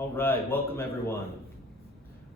All right, welcome everyone.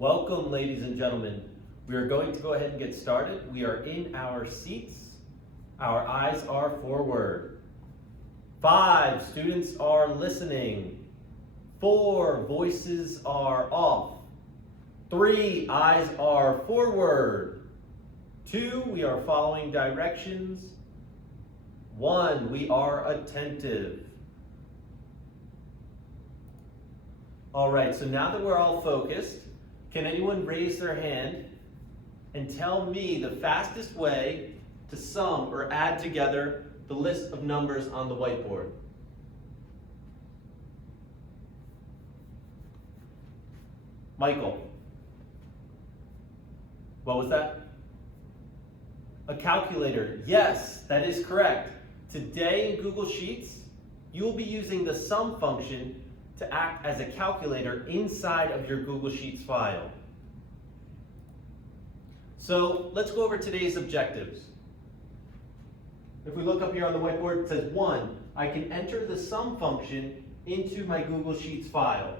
Welcome, ladies and gentlemen. We are going to go ahead and get started. We are in our seats. Our eyes are forward. 5, students are listening. 4, voices are off. 3, eyes are forward. 2, we are following directions. 1, we are attentive. All right, so now that we're all focused, can anyone raise their hand and tell me the fastest way to sum or add together the list of numbers on the whiteboard? Michael. What was that? A calculator. Yes, that is correct. Today in Google Sheets, you will be using the sum function to act as a calculator inside of your Google Sheets file. So let's go over today's objectives. If we look up here on the whiteboard, it says 1, I can enter the sum function into my Google Sheets file.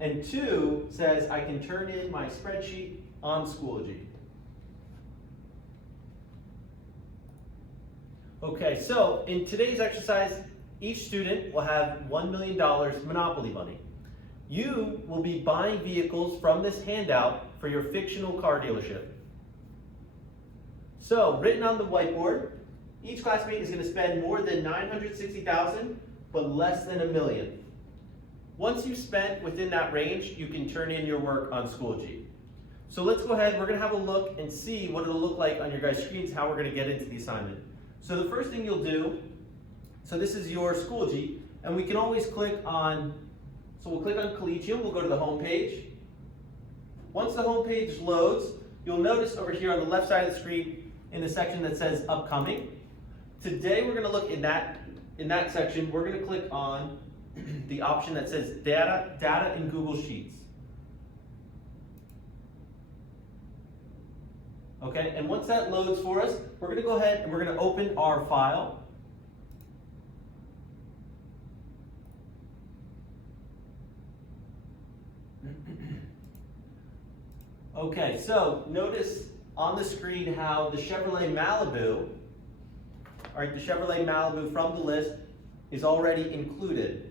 And 2 says I can turn in my spreadsheet on Schoology. Okay, so in today's exercise, each student will have $1 million Monopoly money. You will be buying vehicles from this handout for your fictional car dealership. So, written on the whiteboard, each classmate is going to spend more than $960,000, but less than $1 million. Once you've spent within that range, you can turn in your work on Schoology. So let's go ahead, we're going to have a look and see what it'll look like on your guys' screens, how we're going to get into the assignment. So the first thing you'll do, so this is your Schoology, and we can always click on, so we'll click on Collegium, we'll go to the home page. Once the home page loads, you'll notice over here on the left side of the screen in the section that says Upcoming. Today we're going to look in that section, we're going to click on the option that says Data in Google Sheets. Okay, and once that loads for us, we're going to go ahead and we're going to open our file. Okay, so notice on the screen how the Chevrolet Malibu, all right, the Chevrolet Malibu from the list is already included.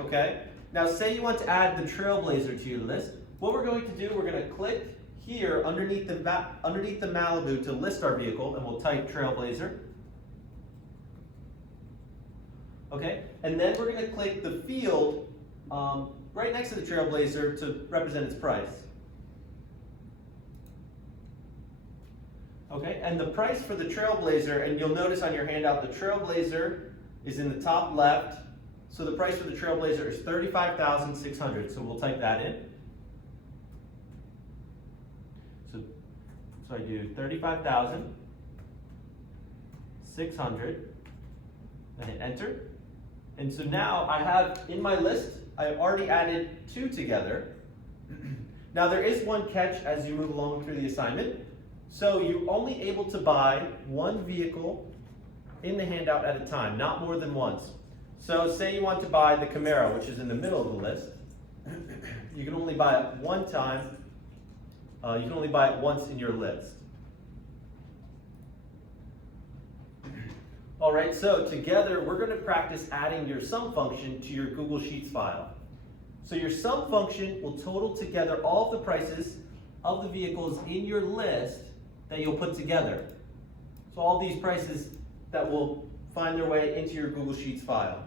Okay, now say you want to add the Trailblazer to your list. What we're going to do, we're going to click here underneath the Malibu to list our vehicle, and we'll type Trailblazer. Okay, and then we're going to click the field right next to the Trailblazer to represent its price. Okay, and the price for the Trailblazer, and you'll notice on your handout, the Trailblazer is in the top left. So the price for the Trailblazer is $35,600. So we'll type that in. So I do 35,600. I hit enter. And so now I have in my list, I've already added 2 together. Now there is one catch as you move along through the assignment. So you're only able to buy one vehicle in the handout at a time, not more than once. So say you want to buy the Camaro, which is in the middle of the list. You can only buy it one time. You can only buy it once in your list. All right, so together we're going to practice adding your sum function to your Google Sheets file. So your sum function will total together all of the prices of the vehicles in your list that you'll put together. So all these prices that will find their way into your Google Sheets file.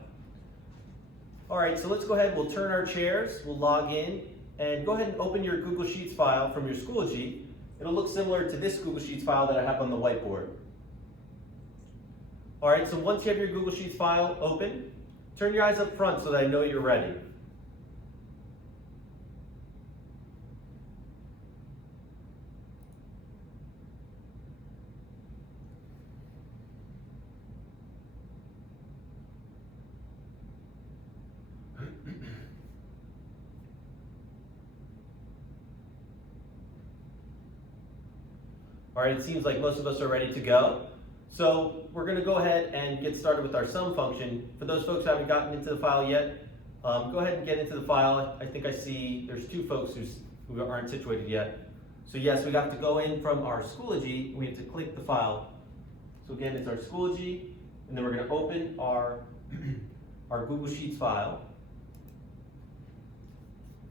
All right, so let's go ahead, we'll turn our chairs, we'll log in, and go ahead and open your Google Sheets file from your Schoology. It'll look similar to this Google Sheets file that I have on the whiteboard. All right, so once you have your Google Sheets file open, turn your eyes up front so that I know you're ready. All right, it seems like most of us are ready to go. So we're going to go ahead and get started with our sum function. For those folks who haven't gotten into the file yet, Go ahead and get into the file. I think I see there's two folks who aren't situated yet. So yes, we have to go in from our Schoology, we have to click the file. So again, it's our Schoology, and then we're gonna open our Google Sheets file.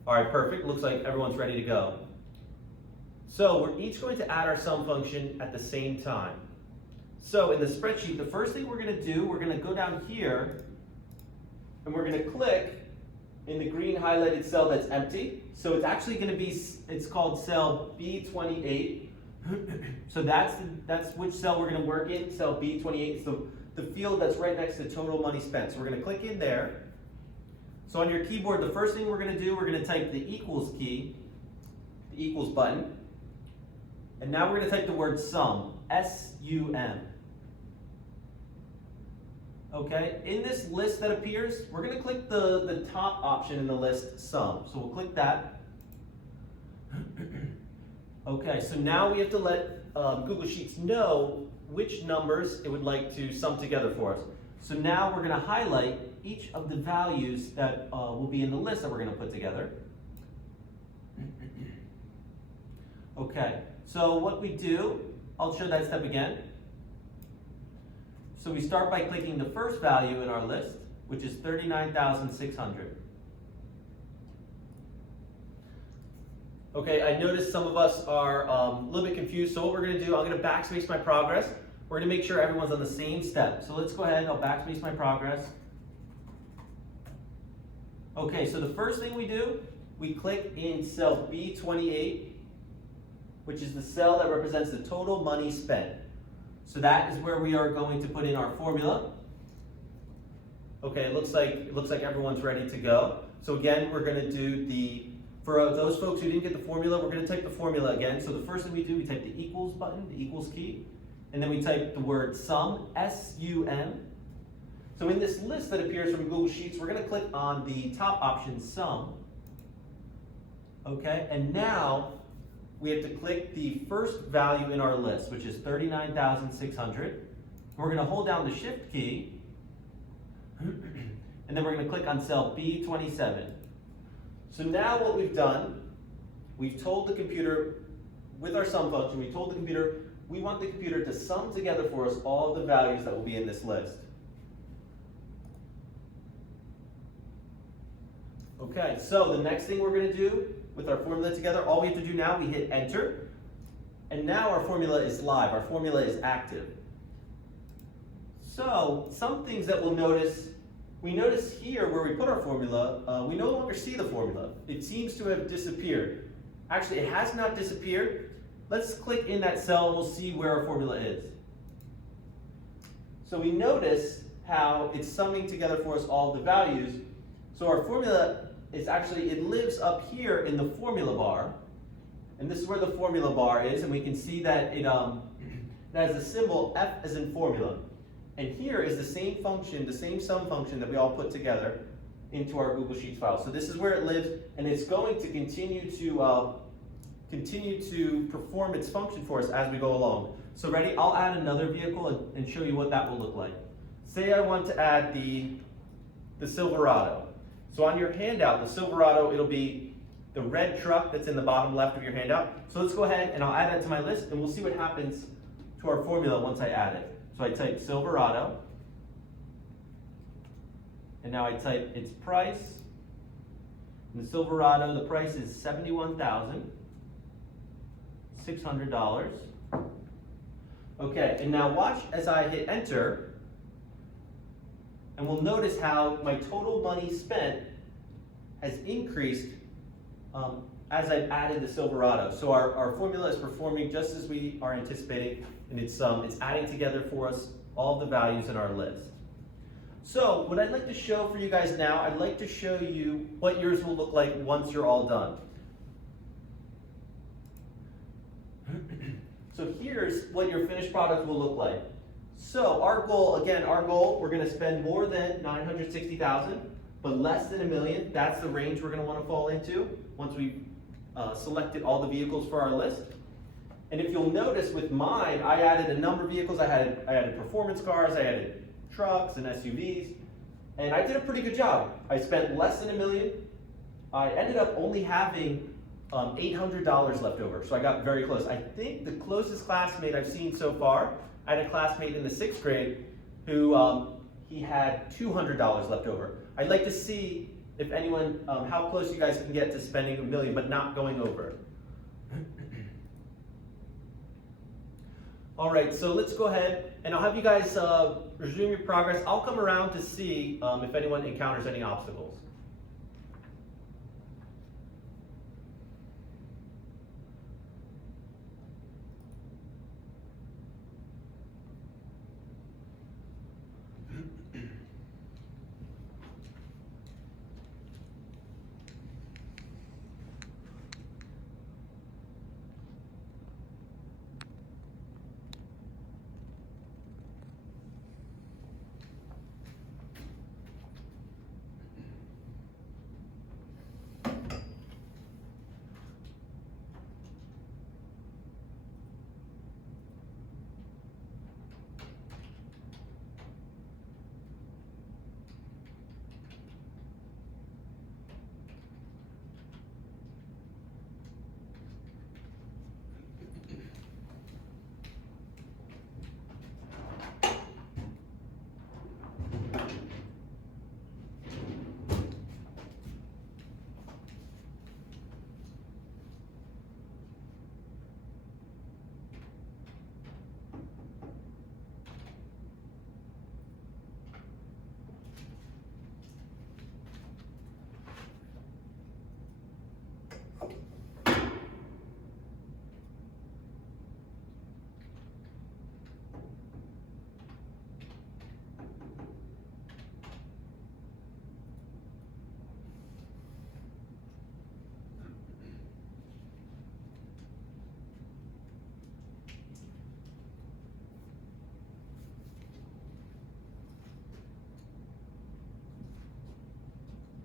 All right, perfect, looks like everyone's ready to go. So we're each going to add our sum function at the same time. So in the spreadsheet, the first thing we're gonna do, we're gonna go down here, and we're gonna click in the green highlighted cell that's empty. So it's actually gonna be, it's called cell B28. So that's which cell we're gonna work in, cell B28. So the field that's right next to total money spent. So we're gonna click in there. So on your keyboard, the first thing we're gonna do, we're gonna type the equals key, the equals button. And now we're gonna type the word sum, S-U-M. Okay, in this list that appears, we're gonna click the top option in the list, sum. So we'll click that. Okay, so now we have to let Google Sheets know which numbers it would like to sum together for us. So now we're gonna highlight each of the values that will be in the list that we're gonna put together. Okay, so what we do, I'll show that step again. So we start by clicking the first value in our list, which is 39,600. Okay, I noticed some of us are a little bit confused. So what we're gonna do, I'm gonna backspace my progress. We're gonna make sure everyone's on the same step. So let's go ahead, I'll backspace my progress. Okay, so the first thing we do, we click in cell B28, which is the cell that represents the total money spent. So that is where we are going to put in our formula. Okay, it looks like everyone's ready to go. So again, we're gonna do for those folks who didn't get the formula, we're gonna type the formula again. So the first thing we do, we type the equals button, the equals key, and then we type the word sum, S-U-M. So in this list that appears from Google Sheets, we're gonna click on the top option, sum. Okay, and now we have to click the first value in our list, which is 39,600. We're gonna hold down the shift key, and then we're gonna click on cell B27. So now what we've done, we've told the computer, with our sum function, we told the computer, we want the computer to sum together for us all of the values that will be in this list. Okay, so the next thing we're gonna do with our formula together, all we have to do now, we hit enter, and now our formula is live, our formula is active. So, some things that we'll notice, we notice here where we put our formula, we no longer see the formula. It seems to have disappeared. Actually, it has not disappeared. Let's click in that cell and we'll see where our formula is. So we notice how it's summing together for us all the values. So our formula is actually, it lives up here in the formula bar. And this is where the formula bar is, and we can see that it has the symbol F as in formula. And here is the same function, the same sum function that we all put together into our Google Sheets file. So this is where it lives, and it's going to continue to perform its function for us as we go along. So ready? I'll add another vehicle and show you what that will look like. Say I want to add the Silverado. So on your handout, the Silverado, it'll be the red truck that's in the bottom left of your handout. So let's go ahead and I'll add that to my list, and we'll see what happens to our formula once I add it. So I type Silverado, and now I type its price. And the Silverado, the price is $71,600. Okay, and now watch as I hit enter, and we'll notice how my total money spent has increased as I've added the Silverado. So our formula is performing just as we are anticipating, and it's adding together for us all the values in our list. So what I'd like to show for you guys now, I'd like to show you what yours will look like once you're all done. So here's what your finished product will look like. So our goal, we're gonna spend more than $960,000, but less than $1 million. That's the range we're gonna wanna fall into once we've selected all the vehicles for our list. And if you'll notice with mine, I added a number of vehicles. I added performance cars, I added trucks and SUVs. And I did a pretty good job. I spent less than $1 million. I ended up only having $800 left over, so I got very close. I think the closest classmate I've seen so far, I had a classmate in the 6th grade who he had $200 left over. I'd like to see if anyone, how close you guys can get to spending $1 million, but not going over. All right, so let's go ahead and I'll have you guys resume your progress. I'll come around to see if anyone encounters any obstacles.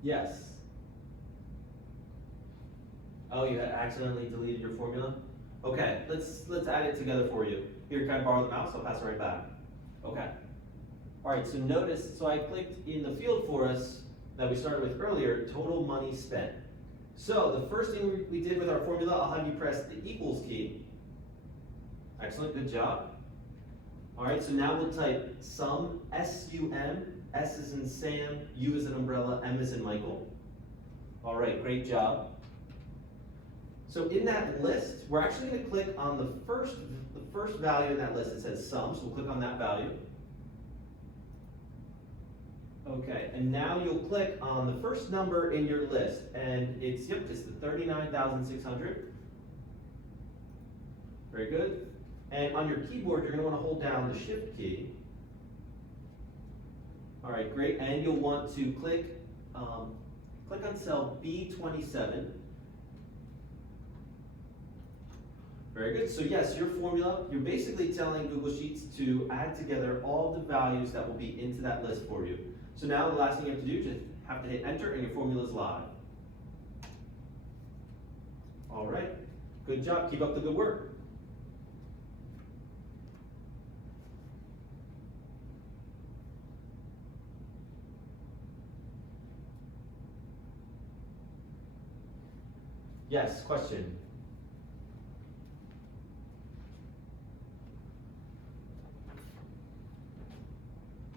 Yes. Oh, you had accidentally deleted your formula? Okay, let's add it together for you. Here, can I borrow the mouse? I'll pass it right back. Okay. All right, so notice, so I clicked in the field for us that we started with earlier, total money spent. So the first thing we did with our formula, I'll have you press the equals key. Excellent, good job. All right, so now we'll type sum, S-U-M, S is in Sam, U is in umbrella, M is in Michael. All right, great job. So in that list, we're actually going to click on the first value in that list. It says sum, so we'll click on that value. Okay, and now you'll click on the first number in your list, and it's the 39,600. Very good. And on your keyboard, you're going to want to hold down the Shift key. All right, great. And you'll want to click on cell B27. Very good. So yes, your formula, you're basically telling Google Sheets to add together all the values that will be into that list for you. So now the last thing you have to do is just have to hit enter and your formula is live. All right, good job. Keep up the good work. Yes, question.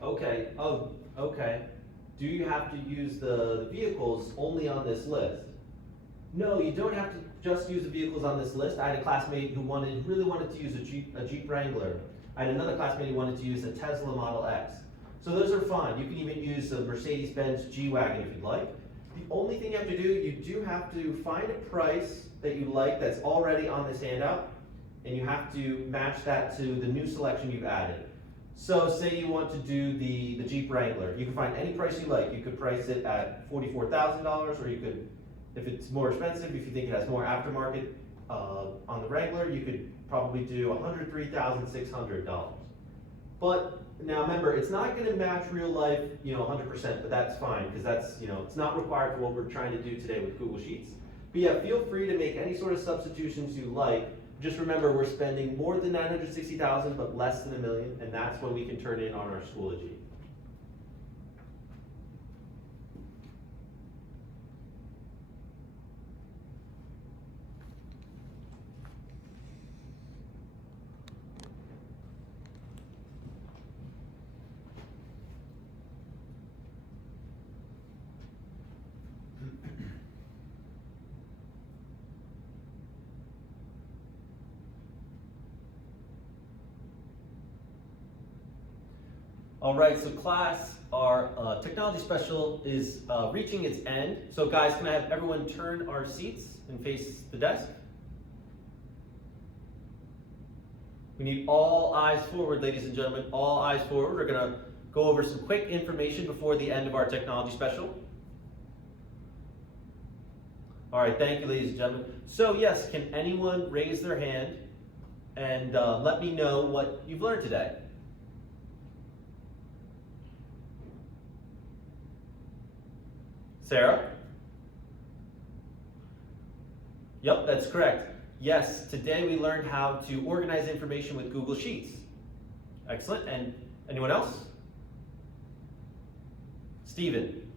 Okay, oh, okay. Do you have to use the vehicles only on this list? No, you don't have to just use the vehicles on this list. I had a classmate who really wanted to use a Jeep Wrangler. I had another classmate who wanted to use a Tesla Model X. So those are fine. You can even use the Mercedes-Benz G-Wagon if you'd like. The only thing you have to do, you do have to find a price that you like that's already on this handout, and you have to match that to the new selection you've added. So say you want to do the Jeep Wrangler. You can find any price you like. You could price it at $44,000, or you could, if it's more expensive, if you think it has more aftermarket on the Wrangler, you could probably do $103,600. But now remember, it's not going to match real life, 100%, but that's fine, because that's, it's not required for what we're trying to do today with Google Sheets. But yeah, feel free to make any sort of substitutions you like. Just remember, we're spending more than $960,000, but less than $1 million, and that's when we can turn in on our Schoology. All right, so class, our technology special is reaching its end. So guys, can I have everyone turn our seats and face the desk? We need all eyes forward, ladies and gentlemen, all eyes forward. We're gonna go over some quick information before the end of our technology special. All right, thank you, ladies and gentlemen. So yes, can anyone raise their hand and let me know what you've learned today? Sarah? Yep, that's correct. Yes, today we learned how to organize information with Google Sheets. Excellent. And anyone else? Steven?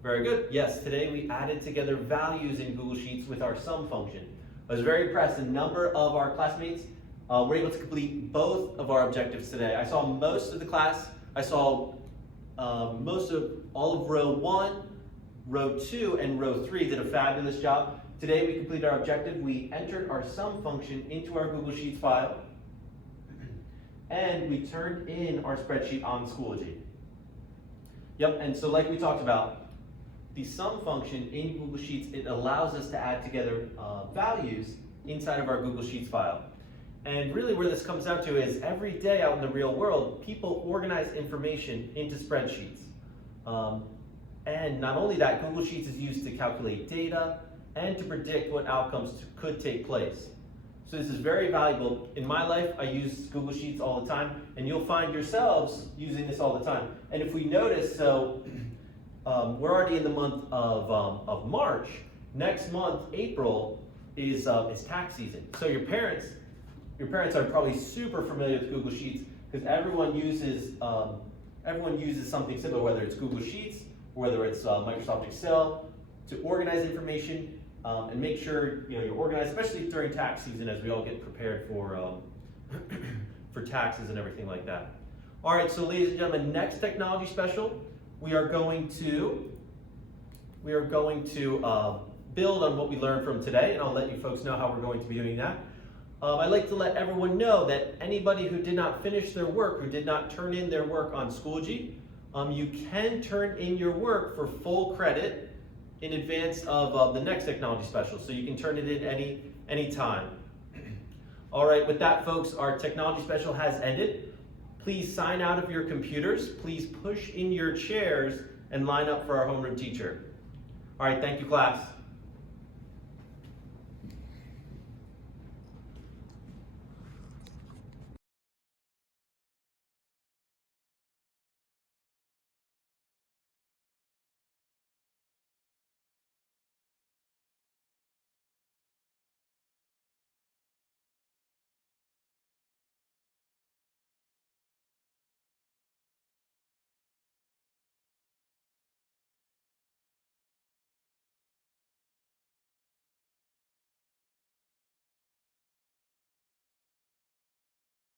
Very good. Yes, today we added together values in Google Sheets with our sum function. I was very impressed. A number of our classmates were able to complete both of our objectives today. I saw most of the class. I saw most of all of row 1, row 2, and row 3 did a fabulous job. Today we completed our objective. We entered our sum function into our Google Sheets file, and we turned in our spreadsheet on Schoology. Yep, and so like we talked about, the sum function in Google Sheets, it allows us to add together values inside of our Google Sheets file. And really where this comes down to is every day out in the real world, people organize information into spreadsheets. And not only that, Google Sheets is used to calculate data and to predict what outcomes could take place. So this is very valuable. In my life, I use Google Sheets all the time, and you'll find yourselves using this all the time. And if we notice, so we're already in the month of March. Next month, April, is tax season. So your parents are probably super familiar with Google Sheets because everyone uses something similar, whether it's Google Sheets, or whether it's Microsoft Excel, to organize information and make sure you're organized, especially during tax season as we all get prepared for taxes and everything like that. All right, so ladies and gentlemen, next technology special, we are going to build on what we learned from today, and I'll let you folks know how we're going to be doing that. I'd like to let everyone know that anybody who did not finish their work, who did not turn in their work on Schoology, you can turn in your work for full credit in advance of the next technology special. So you can turn it in any time. All right, with that, folks, our technology special has ended. Please sign out of your computers. Please push in your chairs and line up for our homeroom teacher. All right, thank you, class.